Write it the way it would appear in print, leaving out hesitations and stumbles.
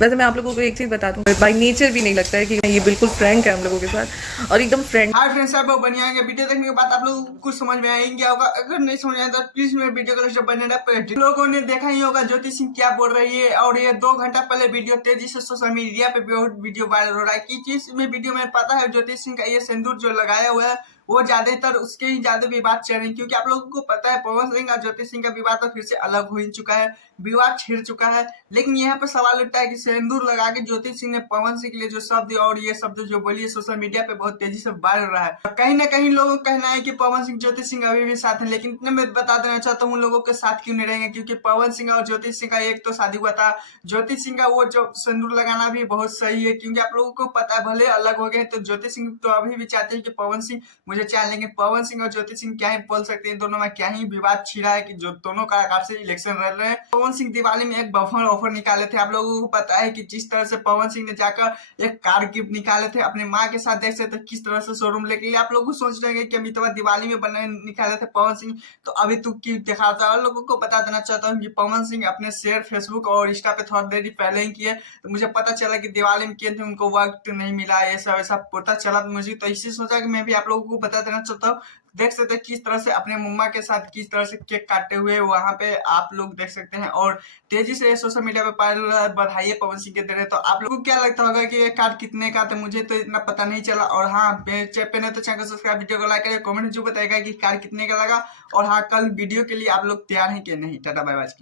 वैसे मैं आप लोगों को एक चीज़ बता दूँ, बाई नेचर भी नहीं लगता है कि ये बिल्कुल फ्रैंक है हम लोगों के साथ और एकदम फ्रेंड। हाय फ्रेंड्स, आप लोग बनिया आएंगे वीडियो देखने के बाद आप लोगों को कुछ समझ में आएंगे होगा। अगर नहीं समझ आया तो प्लीज मेरे वीडियो को जब बने रहे। लोगों ने देखा ही होगा ज्योति सिंह क्या बोल रही है, और ये 2 घंटा पहले वीडियो तेजी से सोशल मीडिया पे बहुत वीडियो वायरल हो रहा है कि चीज में वीडियो में पता है ज्योति सिंह का ये सिंदूर जो लगाया हुआ है वो ज्यादातर उसके ही ज्यादा विवाद चल रहे हैं, क्योंकि आप लोगों को पता है पवन सिंह और ज्योति सिंह का विवाद तो फिर से अलग हो ही चुका है, विवाद छिड़ चुका है। लेकिन यहाँ पर सवाल उठता है कि सिंदूर लगा के ज्योति सिंह ने पवन सिंह के लिए जो शब्द और ये शब्द जो बोली है सोशल मीडिया पे बहुत तेजी से वायरल रहा है। कहीं ना कहीं लोगों का कहना है कि पवन सिंह ज्योति सिंह अभी भी साथ है, लेकिन इतने मैं बता देना चाहता हूँ लोगों के साथ क्यों नहीं रहेंगे, क्योंकि पवन सिंह और ज्योति सिंह का एक तो शादी हुआ था। ज्योति सिंह का वो जो सिंदूर लगाना भी बहुत सही है, क्योंकि आप लोगों को पता है भले अलग हो गए तो ज्योति सिंह तो अभी भी चाहते हैं कि पवन सिंह मुझे चाहे, लेकिन पवन सिंह और ज्योति सिंह क्या ही बोल सकते हैं, दोनों में क्या ही विवाद छिड़ा है कि जो दोनों कलाकार से इलेक्शन लड़ रहे हैं। पवन सिंह दिवाली में एक बफर ऑफर निकाले थे, आप लोगों को पता है कि जिस तरह से पवन सिंह ने जाकर एक कार गिफ्ट निकाले थे अपने माँ के साथ, देख सकते किस तरह से शोरूम लेके आप लोग सोच रहे हैं कि अमिताभ दिवाली में बने निकाले थे पवन सिंह, तो अभी तू क्यों दिखाता है। और लोगों को बता देना चाहता हूँ कि पवन सिंह अपने शेयर फेसबुक और इंस्टा पे थोड़ा देर पहले ही किए, तो मुझे पता चला कि दिवाली में किए थे, उनको वक्त नहीं मिला, ऐसा वैसा पता चला मुझे, तो इसी सोचा कि मैं भी आप लोगों को बता देना चाहता हूँ। देख सकते हैं किस तरह से अपने मम्मा के साथ किस तरह से केक काटे हुए वहां पे आप लोग देख सकते हैं, और तेजी से सोशल मीडिया पे वायरल बधाई पवन सिंह के दे रहे। तो आप लोगों को क्या लगता होगा कि ये कार्ड कितने का था, मुझे तो इतना पता नहीं चला। और हाँ, पहले तो चैनल सब्सक्राइब, वीडियो को लाइक करें, कमेंट जो बताएगा कि कार्ड कितने का लगा। और हाँ, कल वीडियो के लिए आप लोग तैयार हैं कि नहीं। Tata bye bye.